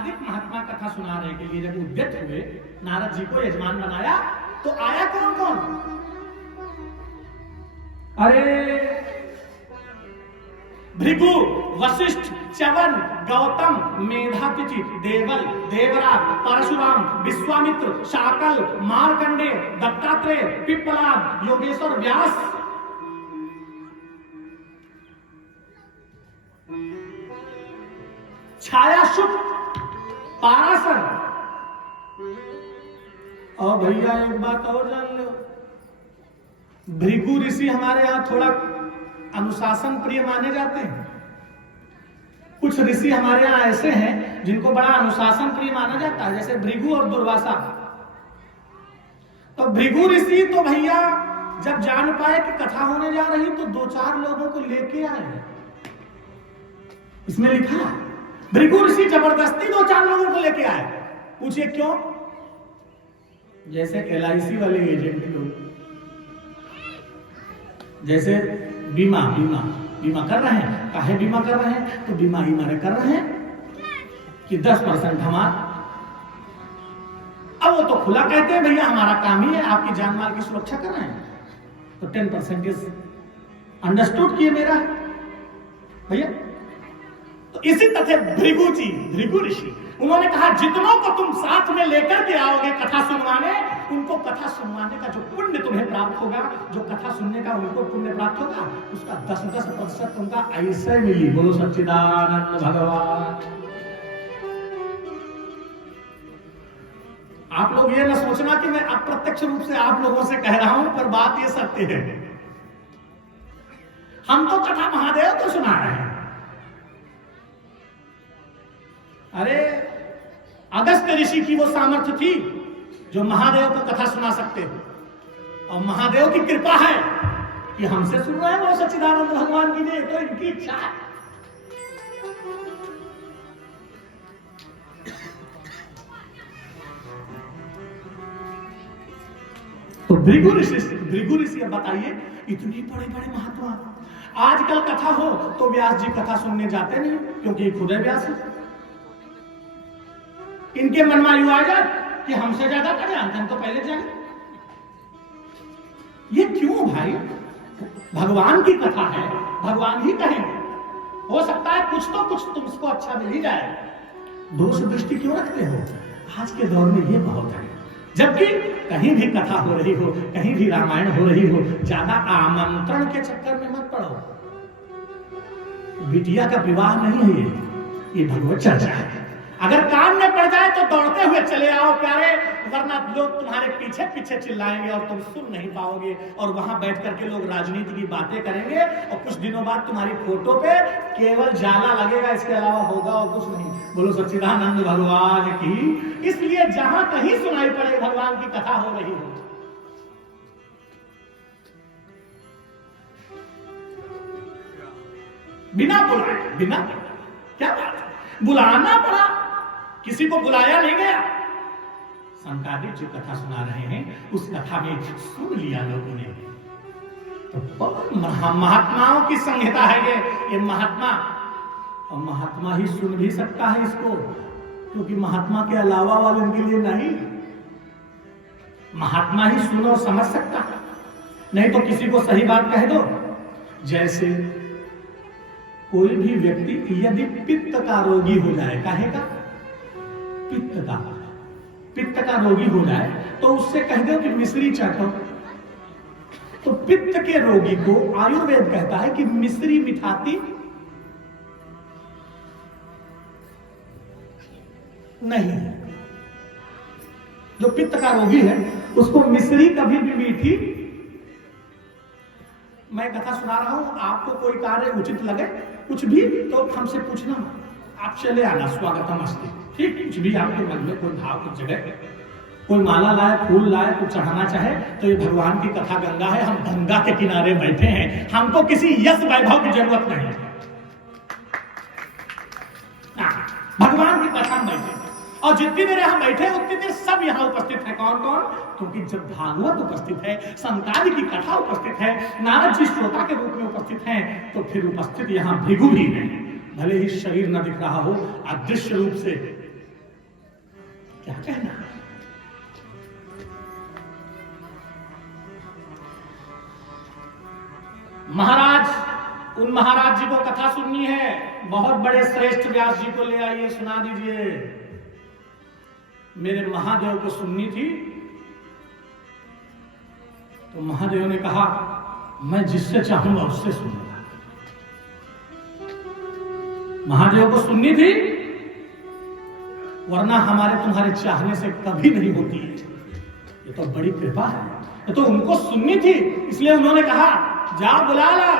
संकादिक महात्मा कथा सुनाने के लिए जब उद्यत हुए, नारद जी को यजमान बनाया, तो आया कौन कौन? अरे भृगु, वशिष्ठ, च्यवन, गौतम, मेधातिथि, देवल, देवराज, परशुराम, विश्वामित्र, शाकल, मार्कंडेय, दत्तात्रेय, पिप्पलाद, योगेश्वर, व्यास। छायासुत, पाराशर। और भैया एक बात और जान लो, भृगु ऋषि हमारे यहां थोड़ा अनुशासन प्रिय माने जाते हैं। कुछ ऋषि हमारे यहां ऐसे हैं जिनको बड़ा अनुशासन प्रिय माना जाता है, जैसे भृगु और दुर्वासा। तो भृगु ऋषि तो भैया जब जान पाए कि कथा होने जा रही तो 2-4 लोगों को लेके आए। इसमें लिखा है भृगु ऋषि जबरदस्ती 2-4 लोगों को लेके आए। पूछिए क्यों? जैसे LIC वाले एजेंट लोग, जैसे बीमा कर रहे हैं। काहे बीमा कर रहे हैं? तो बीमा ही मारे कर रहे हैं कि 10% हमारा। अब वो तो खुला कहते हैं भैया हमारा काम ही है आपकी जान माल की सुरक्षा कर रहे हैं, तो 10% अंडरस्टूड किए मेरा भैया। तो इसी तरह भृगु ऋषि उन्होंने कहा जितनों को तुम साथ में लेकर के आओगे कथा सुनवाने, उनको कथा सुनवाने का जो पुण्य तुम्हें प्राप्त होगा, जो कथा सुनने का उनको पुण्य प्राप्त होगा, उसका 10% तुमका ऐसे मिली। बोलो सच्चिदानंद भगवान। आप लोग ये ना सोचना कि मैं अप्रत्यक्ष रूप से आप लोगों से कह रहा हूं, पर बात ये सत्य है। हम तो कथा महादेव को सुना रहे हैं। अरे अगस्त्य ऋषि की वो सामर्थ्य थी जो महादेव को कथा सुना सकते थे, और महादेव की कृपा है कि हमसे सुन रहे हैं। वो सच्चिदानंद भगवान की ने तो इनकी इच्छा है। तो भृगु ऋषि अब बताइए, इतने बड़े बड़े महात्मा आजकल कथा हो तो व्यास जी कथा सुनने जाते नहीं, क्योंकि ये खुद है व्यास है। इनके मन में यूं आ जाए कि हमसे ज्यादा करें, हम तो पहले जाए। ये क्यों भाई? भगवान की कथा है, भगवान ही कहेंगे। हो सकता है कुछ तो कुछ तुमको अच्छा मिल ही जाए। दोष दृष्टि क्यों रखते हो? आज के दौर में ये बहुत है। जबकि कहीं भी कथा हो रही हो, कहीं भी रामायण हो रही हो, ज्यादा आमंत्रण के चक्कर में मत पड़ो। बिटिया का विवाह नहीं है ये भगवत चर्चा है। अगर कान में पड़ जाए तो दौड़ते हुए चले आओ प्यारे, वरना लोग तुम्हारे पीछे पीछे चिल्लाएंगे और तुम सुन नहीं पाओगे। और वहां बैठ करके लोग राजनीति की बातें करेंगे, और कुछ दिनों बाद तुम्हारी फोटो पे केवल जाला लगेगा, इसके अलावा होगा और कुछ नहीं। बोलो सच्चिदानंद भगवान की। इसलिए जहां कहीं सुनाई पड़े भगवान की कथा हो रही हो, बिना बुलाए, बिना क्या बात है, बुलाना पड़ा, किसी को बुलाया नहीं गया। संकादिक जो कथा सुना रहे हैं उस कथा में सुन लिया लोगों ने। तो महात्माओं की संहिता है ये महात्मा, और महात्मा ही सुन भी सकता है इसको, क्योंकि महात्मा के अलावा वाले उनके लिए नहीं। महात्मा ही सुन और समझ सकता है, नहीं तो किसी को सही बात कह दो। जैसे कोई भी व्यक्ति यदि पित्त का रोगी हो जाए, कहेगा पित्त का रोगी हो जाए, तो उससे कह दो कि मिश्री चाटो। तो पित्त के रोगी को आयुर्वेद कहता है कि मिश्री मिठाती नहीं। जो पित्त का रोगी है उसको मिश्री कभी भी मीठी। मैं कथा सुना रहा हूं, आपको कोई कार्य उचित लगे कुछ भी तो हमसे पूछना, आप चले आना, स्वागतम अस्ति। ठीक, कुछ भी आपके मन में कोई भाव, कुछ जगह कोई माला लाए, फूल लाए, कुछ चढ़ाना चाहे तो ये भगवान की कथा गंगा है, हम गंगा के किनारे बैठे हैं, हमको किसी यश वैभव की जरूरत नहीं है। भगवान की कथा में बैठे, और जितनी देर हम बैठे उतनी देर सब यहाँ उपस्थित है। कौन कौन? क्योंकि जब भागवत उपस्थित है, संकादि की कथा उपस्थित है, नारद जी श्रोता के रूप में उपस्थित हैं, तो फिर उपस्थित यहाँ भृगु भी हैं। भले ही शरीर न दिख रहा हो, अदृश्य रूप से क्या कहना। महाराज, उन महाराज जी को कथा सुननी है, बहुत बड़े श्रेष्ठ व्यास जी को ले आइए, सुना दीजिए। मेरे महादेव को सुननी थी। तो महादेव ने कहा, मैं जिससे चाहूंगा उससे सुनूंगा। महादेव को सुननी थी, वरना हमारे तुम्हारे चाहने से कभी नहीं होती है। ये तो बड़ी कृपा है। ये तो उनको सुननी थी, इसलिए उन्होंने कहा जा बुला ला।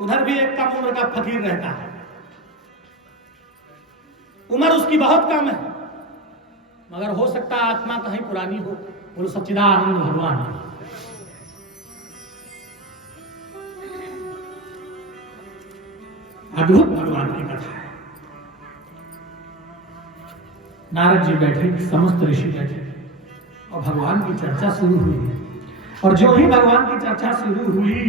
उधर भी एक कम उम्र का फकीर रहता है, उम्र उसकी बहुत कम है, मगर हो सकता है आत्मा कहीं पुरानी हो। बोलो सच्चिदानंद भगवान। अद्भुत भगवान की कथा है। नारद जी बैठे, समस्त ऋषि बैठे और भगवान की चर्चा शुरू हुई। और जो ही भगवान की चर्चा शुरू हुई,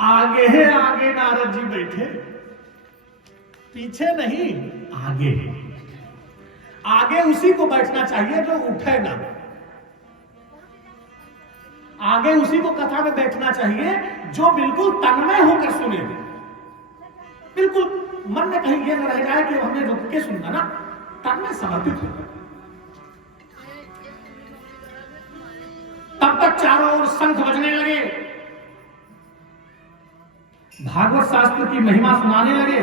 आगे आगे नारद जी बैठे, पीछे नहीं, आगे। आगे उसी को बैठना चाहिए जो उठे ना। आगे उसी को कथा में बैठना चाहिए जो बिल्कुल तन्मय होकर सुने। बिल्कुल मन में कहीं ये न रह जाए कि हमने रुक के सुनना ना, तन्मय समर्पित होकर। तब तक चारों ओर शंख बजने लगे, भागवत शास्त्र की महिमा सुनाने लगे।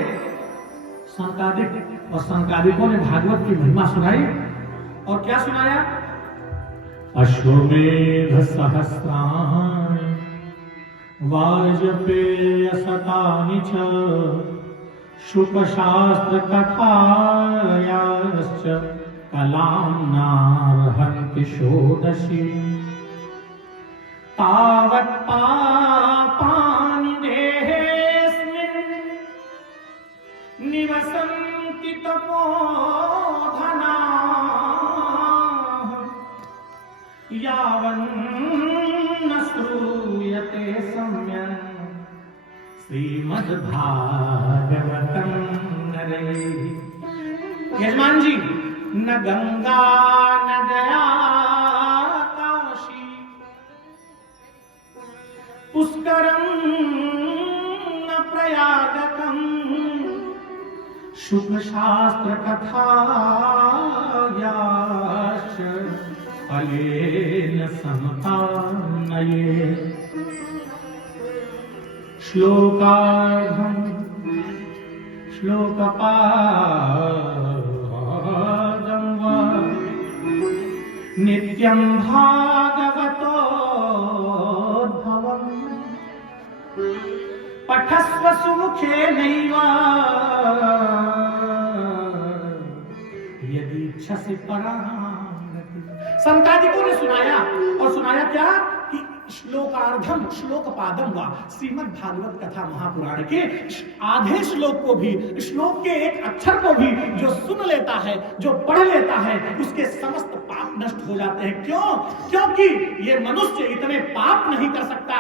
संकादिक और संकादिकों ने भागवत की महिमा सुनाई। और क्या सुनाया? अश्वमेध सहस्राणि वाजपेय शतानि च शुक शास्त्र कथायाश्च कलाम्नार्हन्ति षोडशी तावत् पापानि देहेऽस्मिन् निवसन्ति तपोधनाः यावन्न श्रूयते सम्यक् श्रीमद्भागवतं नरैः। यजमान जी, न गंगा न गया काशी पुष्करम न प्रयागकम शुक शास्त्र कथायाश्च फलेन समतानये। श्लोकार्धं श्लोकपादं वा नित्यं भागवतोद्भवम् पठस्व सुमुखेनैव यदि इच्छसि परांगति। संकादिकों ने सुनाया, और सुनाया क्या कि श्लोकार्धम श्लोकपादम वा, श्रीमद् भागवत कथा महापुराण के आधे श्लोक को भी, श्लोक के एक अक्षर को भी जो सुन लेता है, जो पढ़ लेता है, उसके समस्त पाप नष्ट हो जाते हैं। क्यों? क्योंकि ये मनुष्य इतने पाप नहीं कर सकता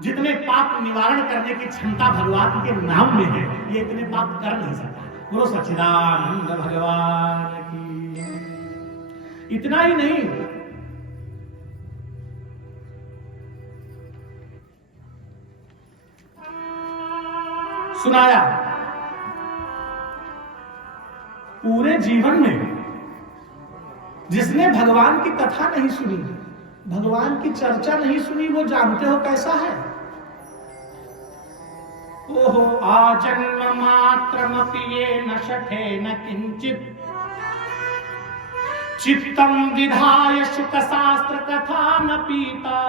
जितने पाप निवारण करने की क्षमता भगवान के नाम में है। ये इतने पाप कर नहीं सकता। बोलो सच्चिदानंद भगवान की। इतना ही नहीं, सुनाया पूरे जीवन में जिसने भगवान की कथा नहीं सुनी, भगवान की चर्चा नहीं सुनी, वो जानते हो कैसा है? ओहो आजन्म मात्रमपि येन शठेन किंचित चित्तम विधाय शुक शास्त्र कथा न पीता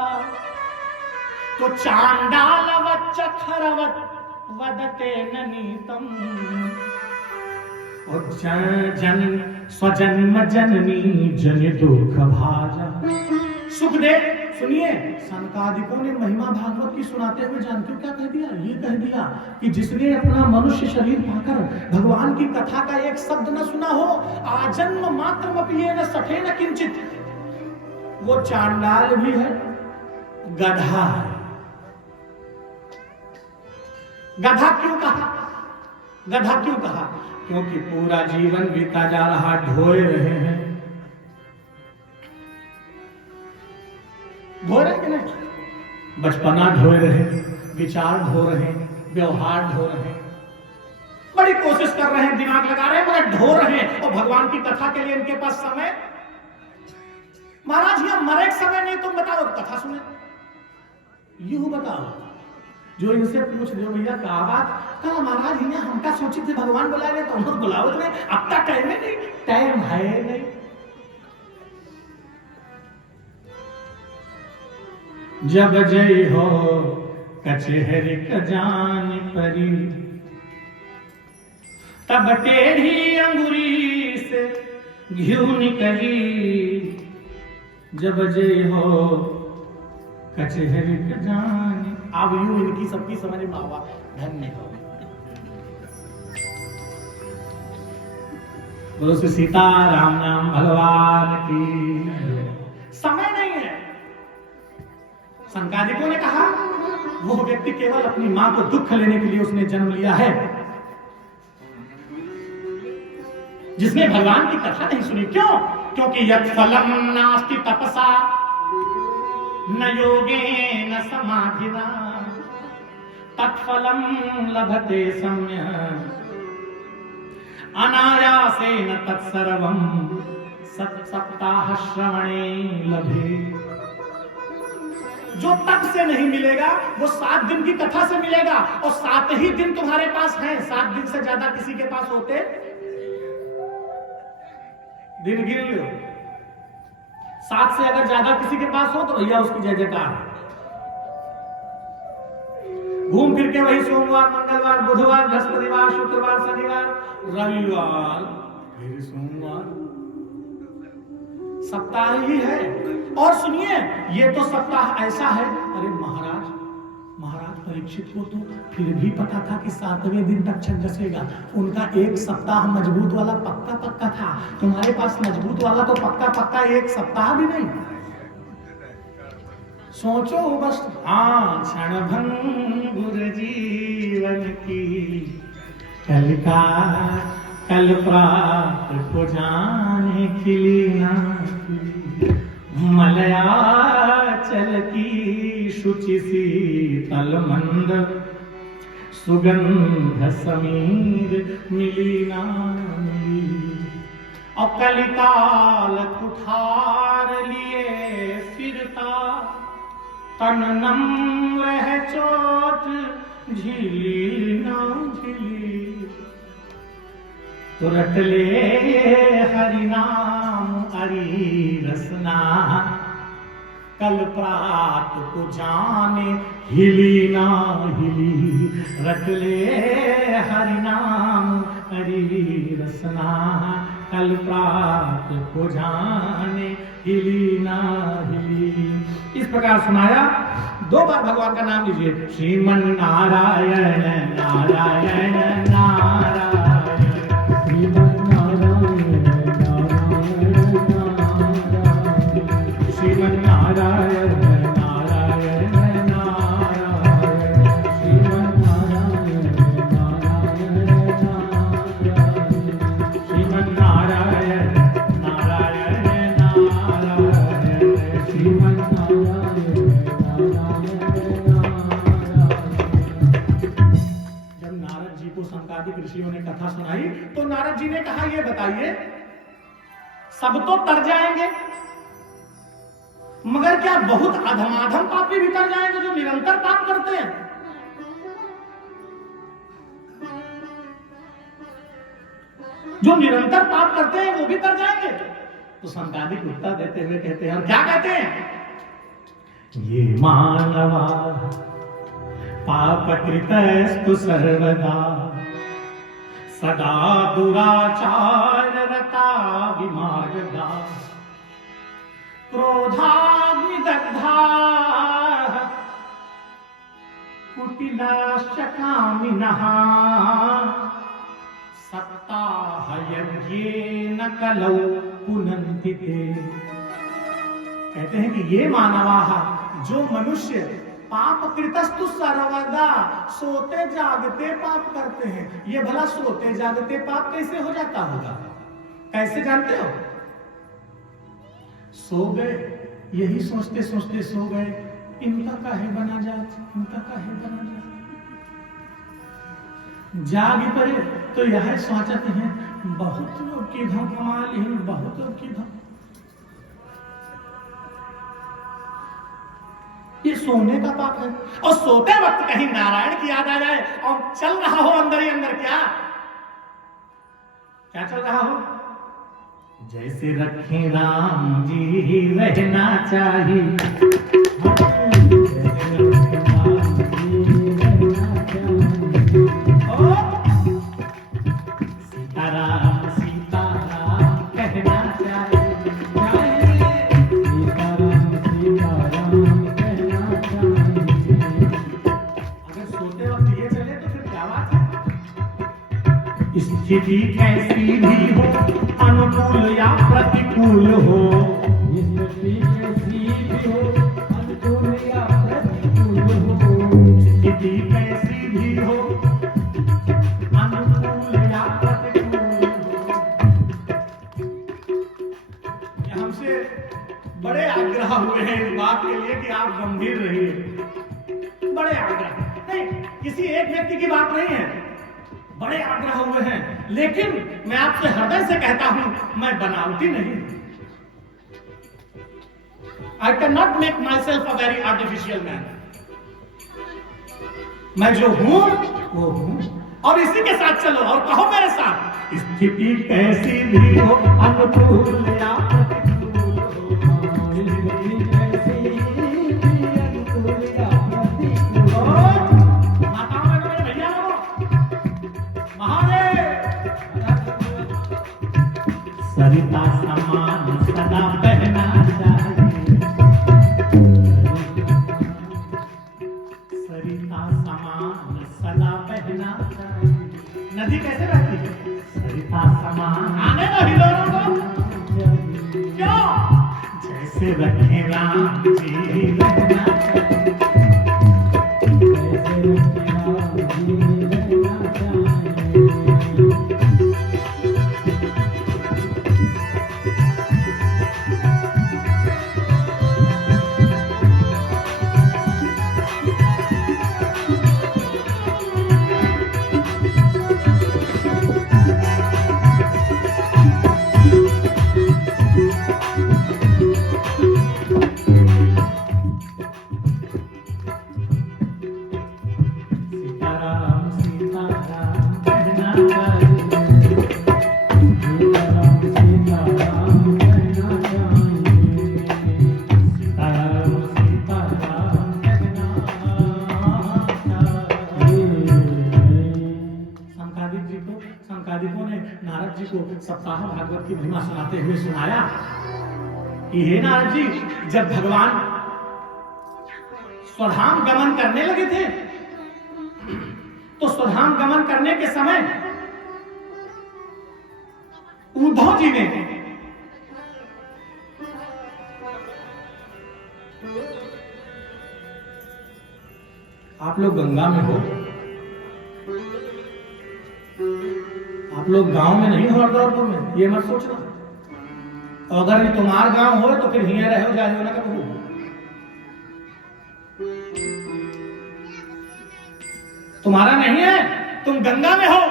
तो चांडालवच्च खरवत वदते न नीतम। और जन स्वजन्म जननी जन दुख भाजा। सुखदेव सुनिए, संकादिकों ने महिमा भागवत की सुनाते हुए जानते हो क्या कह दिया? ये कह दिया कि जिसने अपना मनुष्य शरीर पाकर भगवान की कथा का एक शब्द न सुना हो, आजन्म मात्रमपि येन शठेन किंचित, वो चांडाल भी है, गधा है। गधा क्यों कहा? गधा क्यों कहा? क्योंकि पूरा जीवन बीता जा रहा, ढोए रहे हैं, ढो रहे कि नहीं? बचपना ढोए रहे, विचार ढो रहे, व्यवहार ढो रहे, बड़ी कोशिश कर रहे हैं, दिमाग लगा रहे हैं, मगर ढो रहे हैं। और भगवान की कथा के लिए इनके पास समय, महाराज यहां मरे समय नहीं, तुम बताओ कथा सुने, यूं बताओ। जो इनसे पूछ दो भैया क्या बात, कहा महाराज यहाँ हमका सोची थे भगवान बुलाए तो हम बुलाओ नहीं, अब तक टाइम है नहीं, टाइम है नहीं। जब जय हो कचहरी क जान परी, तब टेढ़ी अंगुरी से घिउ निकली। जब जय हो कचहरी क जान, अब यूं इनकी सबकी समझ में आवा, धन्य हो। बोलो श्री सीताराम नाम भगवान की। समय नहीं है। संकादिकों ने कहा वो व्यक्ति केवल अपनी मां को दुख लेने के लिए उसने जन्म लिया है, जिसने भगवान की कथा नहीं सुनी। क्यों? क्योंकि यत् फलम नास्ति तपसा न योगेन समाधिना तत्फलम लभते सम्यक् अनायासेन तत्सर्वं सप्ताह श्रवणे लभे। जो तप से नहीं मिलेगा वो 7 दिन की कथा से मिलेगा, और 7 ही दिन तुम्हारे पास हैं। 7 दिन से ज्यादा किसी के पास होते, दिन गिन लो। 7 से अगर ज्यादा किसी के पास हो तो भैया उसकी जय जयकार। घूम फिर के वही सोमवार, मंगलवार, बुधवार, बृहस्पतिवार, शुक्रवार, शनिवार, रविवार, फिर सोमवार, सप्ताह ही है। और सुनिए, ये तो सप्ताह ऐसा है, अरे महाराज परीक्षित को तो फिर भी पता था कि 7वें दिन तक छंदसेगा। उनका एक सप्ताह मजबूत वाला पक्का था, तुम्हारे पास मजबूत वाला तो पक्का एक सप्ताह भी नहीं। सोचो बस, हाँ क्षण भंगुर जीवन की कल प्राप्त को जाने खिली ना मलया चल की शुचि शीतल मंद सुगंध समीर मिली ना मिली। और कलिकाल कुठार लिए फिरता तन नम्र है चोट झिली ना झिली। तुरट ले हरि नाम हरि रसना कल प्रात को जाने हिली ना हिली। रट ले हरि नाम हरि रसना कल प्रात को जाने हिली ना हिली। इस प्रकार सुनाया। 2 बार भगवान का नाम लीजिए, श्रीमन नारायण नारायण नारायण, श्रीमन नारायण नारायण नारायण, श्रीमन नारायण नारायण नारायण, श्रीमन नारायण नारायण नारायण, श्रीमन नारायण नारायण नारायण, श्रीमन संकादिक ऋषियों ने कथा सुनाई तो नारद जी ने कहा, ये बताइए सब तो तर जाएंगे, मगर क्या बहुत अधमाधम पापी भी तर जाएंगे जो निरंतर पाप करते हैं? जो निरंतर पाप करते हैं वो भी तर जाएंगे? तो संकादिक उत्तर देते हुए कहते हैं, और क्या कहते हैं? ये मानवा पापकृतस्तु सर्वदा सदा दुराचार रता विमार्गा क्रोधाग्निदग्धा कुटिलाश्च कामिनः सप्ताह यज्ञेन कलौ पुनन्ति ते। कहते हैं कि ये मानवाः, जो मनुष्य पाप कृतस्तु सर्वदा, सोते जागते पाप करते हैं। ये भला सोते जागते पाप कैसे हो जाता होगा? कैसे जानते हो? सो गए, यही सोचते सोचते सो गए, इनका काहे बना जात, इनका काहे बना जात। जाग पड़े तो यह सोचते हैं बहुत लोग की धम कमाल, बहुत लोग की धम। ये सोने का पाप है। और सोते वक्त कहीं नारायण की याद आ जाए और चल रहा हो अंदर ही अंदर, क्या क्या चल रहा हो? जैसे रखे राम जी रहना चाहिए, सीताराम सीताराम कहना चाहिए, सीताराम सीताराम कहना चाहिए। अगर सोते वक्त ये चले तो फिर क्या बात है? स्थिति कैसी भी हो, अनुकूल या प्रतिकूल हो, स्थिति कैसी भी हो, अनुकूल या प्रतिकूल हो, स्थिति कैसी भी हो, अनुकूल या प्रतिकूल हो। हमसे बड़े आग्रह हुए हैं इस बात के लिए कि आप गंभीर रहिए। बड़े आग्रह नहीं, किसी एक व्यक्ति की बात नहीं है, बड़े आग्रह हुए हैं। लेकिन मैं आपसे हृदय से कहता हूं, मैं बनावटी नहीं। I cannot make myself a very artificial man. मैं जो हूं वो हूं, और इसी के साथ चलो और कहो मेरे साथ, स्थिति कैसी भी हो, अनुकूल या प्रतिकूल हो, स्थिति कैसी भी अनुकूल या प्रतिकूल हो। माताओं में मेरे भैया लोगों, महादेव सरिता समान सदा बहना चाहिए, सरिता समान सदा बहना चाहिए। नदी कैसे बहती है? सरिता समान। आने दो हिलोरों को, क्यों? जैसे रखे राम जी रहना चाहिए, जैसे रखे राम जी रहना चाहिए। सप्ताह भागवत की महिमा सुनाते हुए सुनाया कि हे नारद जी, जब भगवान स्वधाम गमन करने लगे थे तो स्वधाम गमन करने के समय उद्धव जी ने आप लोग गंगा में हो, आप लोग गांव में नहीं हो, हरदौलपुर में, ये मत सोचना। अगर तुम्हार गांव हो तो फिर हिया रहो जाए ना कबू। तुम्हारा नहीं है, तुम गंगा में हो,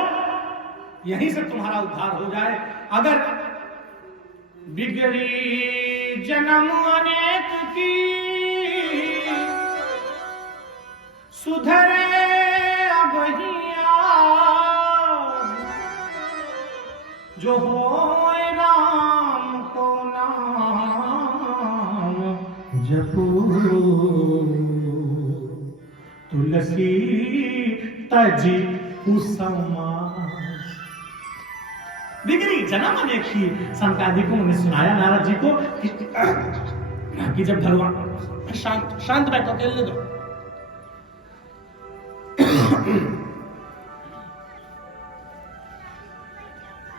यहीं से तुम्हारा उद्धार हो जाए। अगर बिगड़ी जन्म अनेक की, सुधरे अब जो हो राम को नाम जपो, तुलसी तजी कुसुमास। बिगड़ी जन्म अनेक की, संकादिकों ने सुनाया नारद जी को कि जब भगवान शांत बैठो, खेलने दो।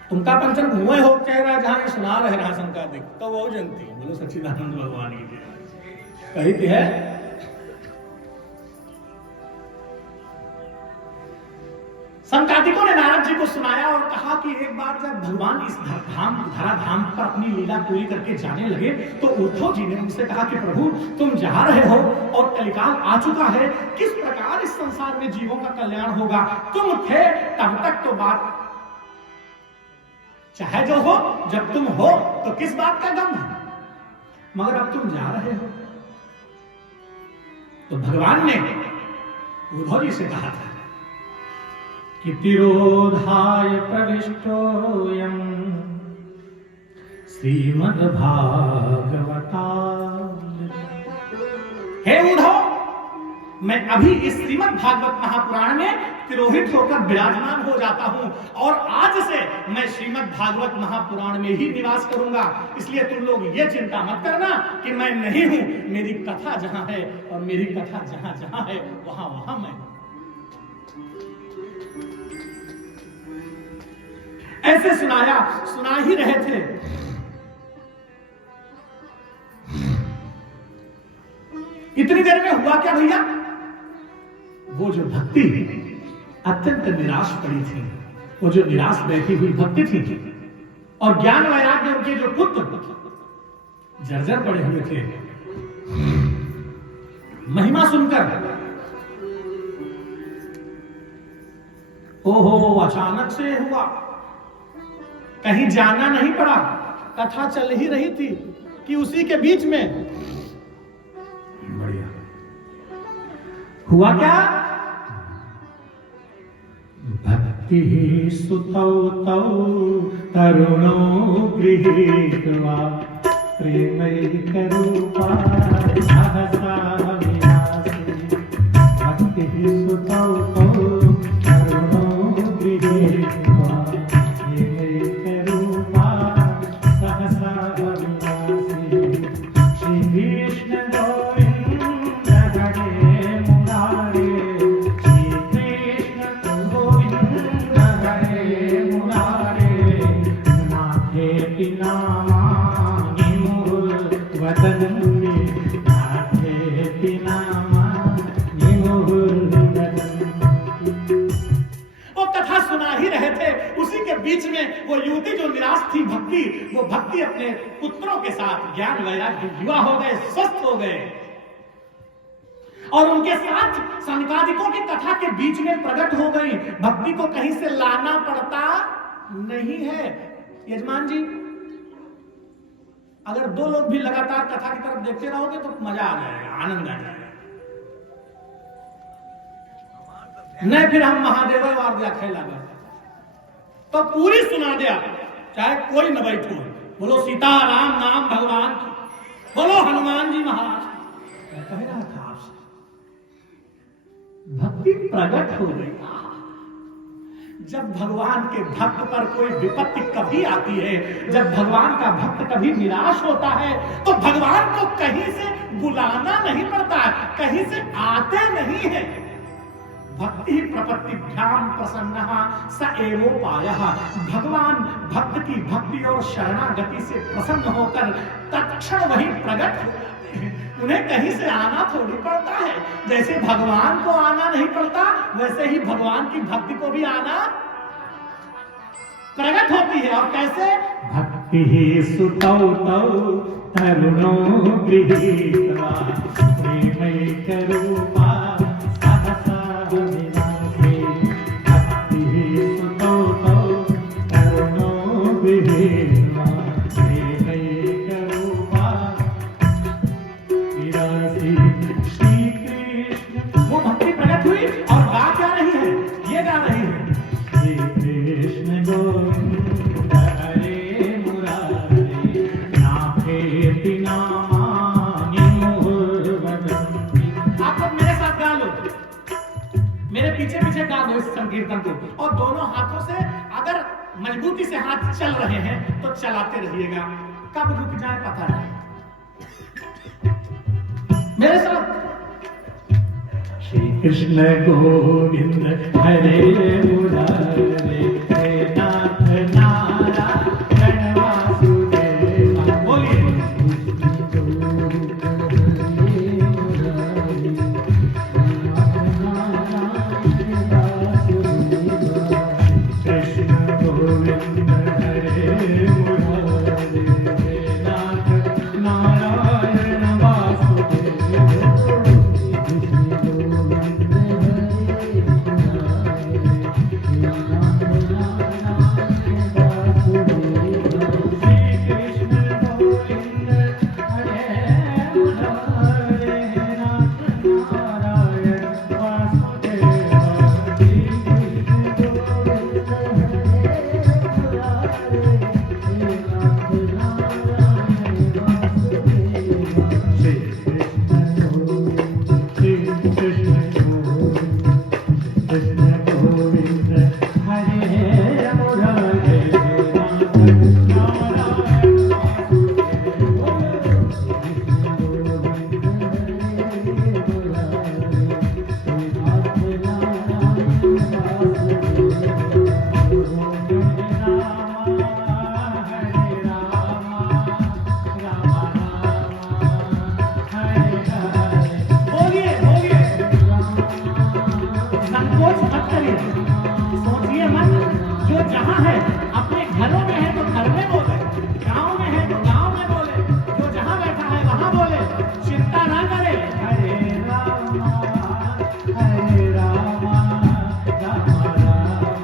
तुमका पंचन घुमे हो कह रहा जहां ये सुना रहे रहा संकादिक, तो वो जनती बोलो सच्चिदानंद भगवान की जय। कही थी है सनकादिकों ने नारद जी को सुनाया और कहा कि एक बार जब भगवान इस धराधाम पर अपनी लीला पूरी करके जाने लगे तो उद्धव जी ने उनसे कहा कि प्रभु तुम जा रहे हो और कलिकाल आ चुका है, किस प्रकार इस संसार में जीवों का कल्याण होगा? तुम थे तब तक तो बात चाहे जो हो, जब तुम हो तो किस बात का गम है, मगर अब तुम जा रहे हो। तो भगवान ने उद्धव जी से कहा था कि तिरोधाय प्रविष्टोऽयं श्रीमद्भागवतामृतम्। हे उद्धव, मैं अभी इस श्रीमद् भागवत महापुराण में तिरोहित होकर विराजमान हो जाता हूं और आज से मैं श्रीमद् भागवत महापुराण में ही निवास करूंगा। इसलिए तुम लोग ये चिंता मत करना कि मैं नहीं हूं, मेरी कथा जहां है और मेरी कथा जहां जहां है वहां वहां मैं। ऐसे सुना ही रहे थे। इतनी देर में हुआ क्या भैया? वो जो भक्ति अत्यंत निराश पड़ी थी, वो जो निराश बैठी हुई भक्ति थी और ज्ञान वैराग्य उनके जो पुत्र जर्जर पड़े हुए थे, महिमा सुनकर ओहो अचानक से हुआ, कहीं जाना नहीं पड़ा, कथा चल ही रही थी कि उसी के बीच में बढ़िया हुआ क्या? भक्ति सुतौ तौ तरुणो गृहीत्वा प्रेमैकरूपा सहसा विलासी। भक्ति सुतौ तौ तरुणो गृहीत्वा प्रेमैकरूपा सहसा विलासी। श्री कृष्ण गोविंद हरे मुरारे, श्री कृष्ण गोविंद हरे मुरारे। नाथेति नामानि मुहुर्वदन्ति, नाथेति नामानि मुहुर्वदन्ति। वो कथा सुना ही रहे थे, उसी के बीच में वो युवती जो निराश थी भक्ति, वो भक्ति अपने पुत्रों के साथ ज्ञान वैराग्य युवा हो गए, स्वस्थ हो गए और उनके साथ सनकादिकों की कथा के बीच में प्रकट हो गई। भक्ति को कहीं से लाना पड़ता नहीं है। यजमान जी, अगर दो लोग भी लगातार कथा की तरफ देखते रहोगे तो मजा आ जाएगा, आनंद आ जाएगा। नहीं फिर हम महादेव वार दिया खेला गया तो पूरी सुना दिया, चाहे कोई न बैठो। बोलो सीताराम नाम भगवान की, बोलो हनुमान जी महाराज। मैं कह रहा था आपसे, भक्ति प्रकट हो गई। जब भगवान के भक्त पर कोई विपत्ति कभी आती है, जब भगवान का भक्त कभी निराश होता है, तो भगवान को कहीं से बुलाना नहीं पड़ता, कहीं से आते नहीं है। भक्ति प्रपत्तिभ्याम प्रसन्नः स एवोपायः। भगवान भक्त की भक्ति और शरणागति से प्रसन्न होकर तत्क्षण वही प्रकट हो जाते हैं। उन्हें कहीं से आना थोड़ी पड़ता है। जैसे भगवान को आना नहीं पड़ता, वैसे ही भगवान की भक्ति को भी आना प्रकट होती है। और कैसे? भक्ति सुतौ तौ तरुणो गृहीत्वा प्रेमैकरूपा सहसा विलासी। भक्ति सुतौ तौ तरुणो गृहीत्वा प्रेमैकरूपा विलासी। श्री कृष्ण, वो भक्ति प्रकट हुई और गा क्या रही है? ये गा रही है, श्री कृष्ण गोविंद हरे मुरारे, नाथेति नामानि मुहुर्वदन्ति। आप लोग मेरे साथ गा लो, मेरे पीछे पीछे गा दो इस संकीर्तन को, और दोनों हाथों से अगर मजबूती से हाथ चल रहे हैं तो चलाते रहिएगा, कब रुक जाए पता नहीं। मेरे साथ श्री कृष्ण गोविंद हरे मुरारे, नाथ नारायण वासुदेव। बोलिए है, अपने घरों में है तो घर में बोले, गांव में है तो गांव में बोले, जो जहां बैठा है वहां बोले, चिंता ना करे। हरे रामा हरे रामा रामा रामा हरे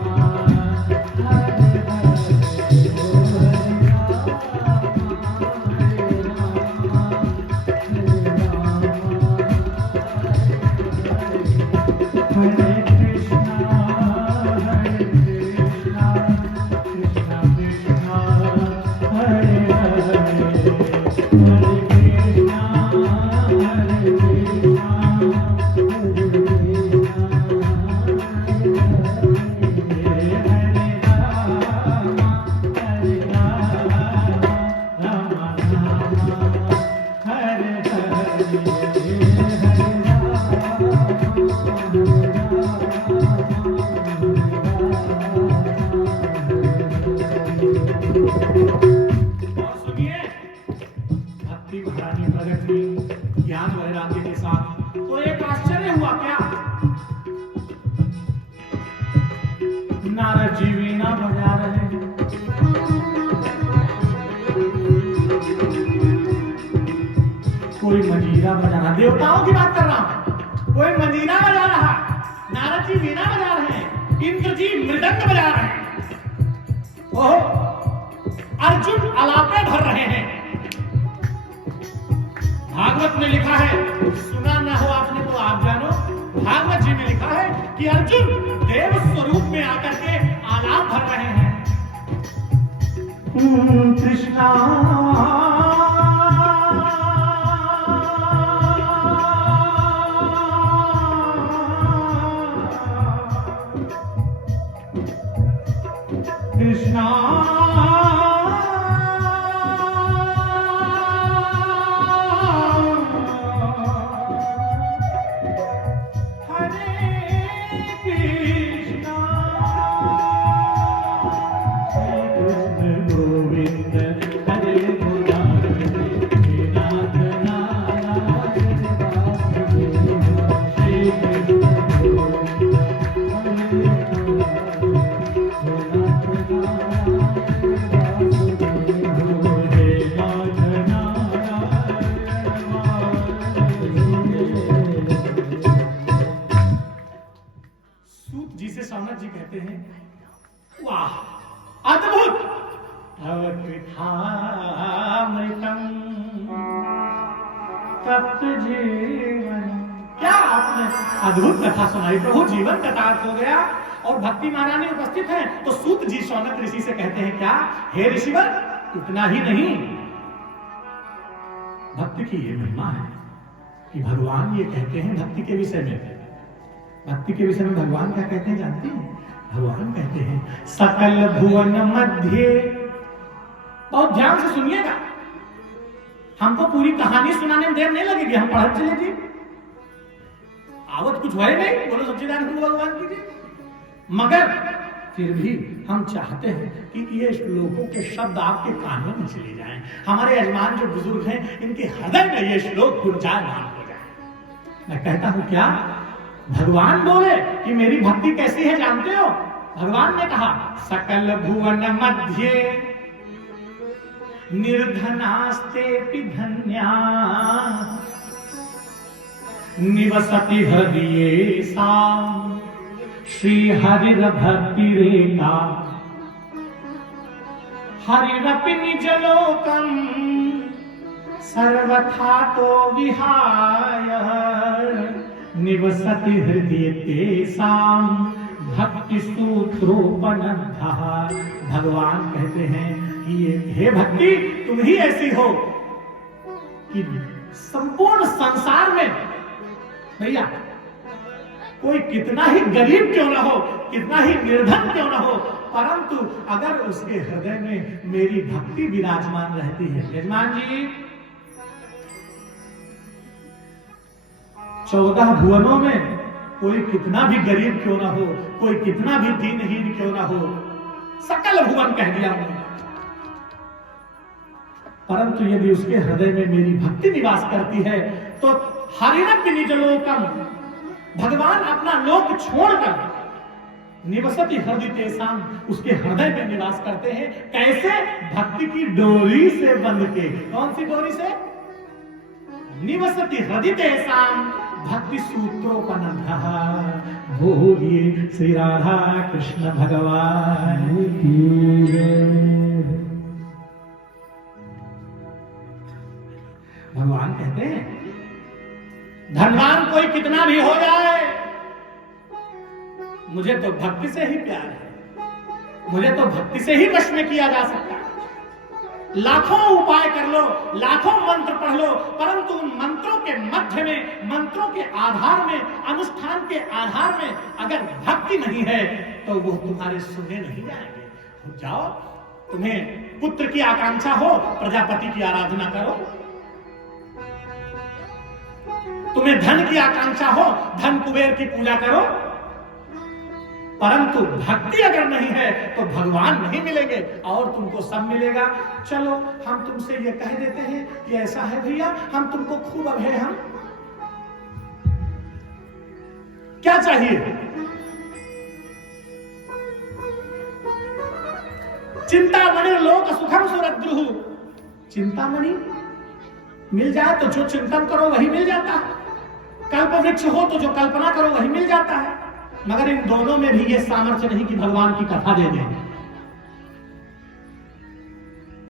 ज्ञान वैराग्य के साथ। तो एक आश्चर्य हुआ क्या, नारद जी वीणा बजा रहे हैं, कोई मंजीरा बजा रहा, देवताओं की बात कर रहा हूं, कोई मंजीरा बजा रहा, नारद जी वीणा बजा रहे हैं, इंद्र जी मृदंग बजा रहे हैं, ओह अर्जुन अलापे भर रहे हैं। भागवत में लिखा है, सुना ना हो आपने तो आप जानो, भागवत जी में लिखा है कि अर्जुन देव स्वरूप में आकर के आलाप भर रहे हैं। कृष्णा कृष्णा जी कहते हैं, वाह अद्भुत, तप्त जीवन, क्या आपने अद्भुत कथा सुनाई प्रभु, जीवन कथार्थ हो गया। और भक्ति महारानी उपस्थित हैं, तो सूत जी शौनक ऋषि से कहते हैं, क्या हे ऋषिवर, इतना ही नहीं, भक्ति की ये महिमा है कि भगवान ये कहते हैं भक्ति के विषय में, भक्ति के विषय में भगवान क्या कहते हैं जानती हैं? भगवान कहते हैं सकल भुवन मध्य, बहुत ध्यान से सुनिएगा, हमको पूरी कहानी सुनाने में देर नहीं लगेगी, हम पढ़ चले जी, आवत कुछ है नहीं, बोलो सच्चिदानंद भगवान की जी। मगर फिर भी हम चाहते हैं कि ये श्लोकों के शब्द आपके कानों में चले जाएं, हमारे यजमान जो बुजुर्ग हैं इनके हृदय में ये श्लोक गुंजायमान हो जाए। मैं कहता हूं क्या भगवान बोले कि मेरी भक्ति कैसी है जानते हो? भगवान ने कहा सकल भुवन मध्य निर्धनास्ते धन्या निवसति हृदये सा श्री हरिर भक्ति रेखा हरिरपि निजलोकम सर्वथा तो विहाय निवसति हृदय तेसाम भक्ति सूत्रोपनद्धः। भगवान कहते हैं कि ये हे भक्ति तुम ही ऐसी हो कि संपूर्ण संसार में भैया कोई कितना ही गरीब क्यों ना हो, कितना ही निर्धन क्यों ना हो, परंतु अगर उसके हृदय में मेरी भक्ति विराजमान रहती है। यजमान जी 14 भुवनों में कोई कितना भी गरीब क्यों ना हो, कोई कितना भी दीनहीन क्यों ना हो, सकल भुवन कह दिया उन्होंने, परंतु यदि उसके हृदय में मेरी भक्ति निवास करती है तो हरिरपि निज लोकम, भगवान अपना लोक छोड़कर निवसति हृदय तेसाम, उसके हृदय में निवास करते हैं। कैसे? भक्ति की डोरी से बंध के। कौन सी डोरी से? निवसति हृदय तेसाम भक्ति सूत्रोपनद्ध। बोलिए श्री राधा कृष्ण भगवान की जय। भगवान कहते हैं धनवान कोई कितना भी हो जाए, मुझे तो भक्ति से ही प्यार है, मुझे तो भक्ति से ही वश में किया जा सकता है। लाखों उपाय कर लो, लाखों मंत्र पढ़ लो, परंतु उन मंत्रों के मध्य में, मंत्रों के आधार में, अनुष्ठान के आधार में अगर भक्ति नहीं है तो वो तुम्हारे सुने नहीं जाएंगे। जाओ, तुम्हें पुत्र की आकांक्षा हो, प्रजापति की आराधना करो। तुम्हें धन की आकांक्षा हो, धन कुबेर की पूजा करो। परंतु भक्ति अगर नहीं है तो भगवान नहीं मिलेंगे और तुमको सब मिलेगा। चलो हम तुमसे ये कह देते हैं कि ऐसा है भैया, हम तुमको खूब अभय, हम क्या चाहिए? चिंतामणि लोक सुखम सुरद्रुहु। चिंतामणि मिल जाए तो जो चिंतन करो वही मिल जाता है। कल्प वृक्ष हो तो जो कल्पना करो वही मिल जाता है। मगर इन दोनों में भी ये सामर्थ्य नहीं कि भगवान की कथा दे दें।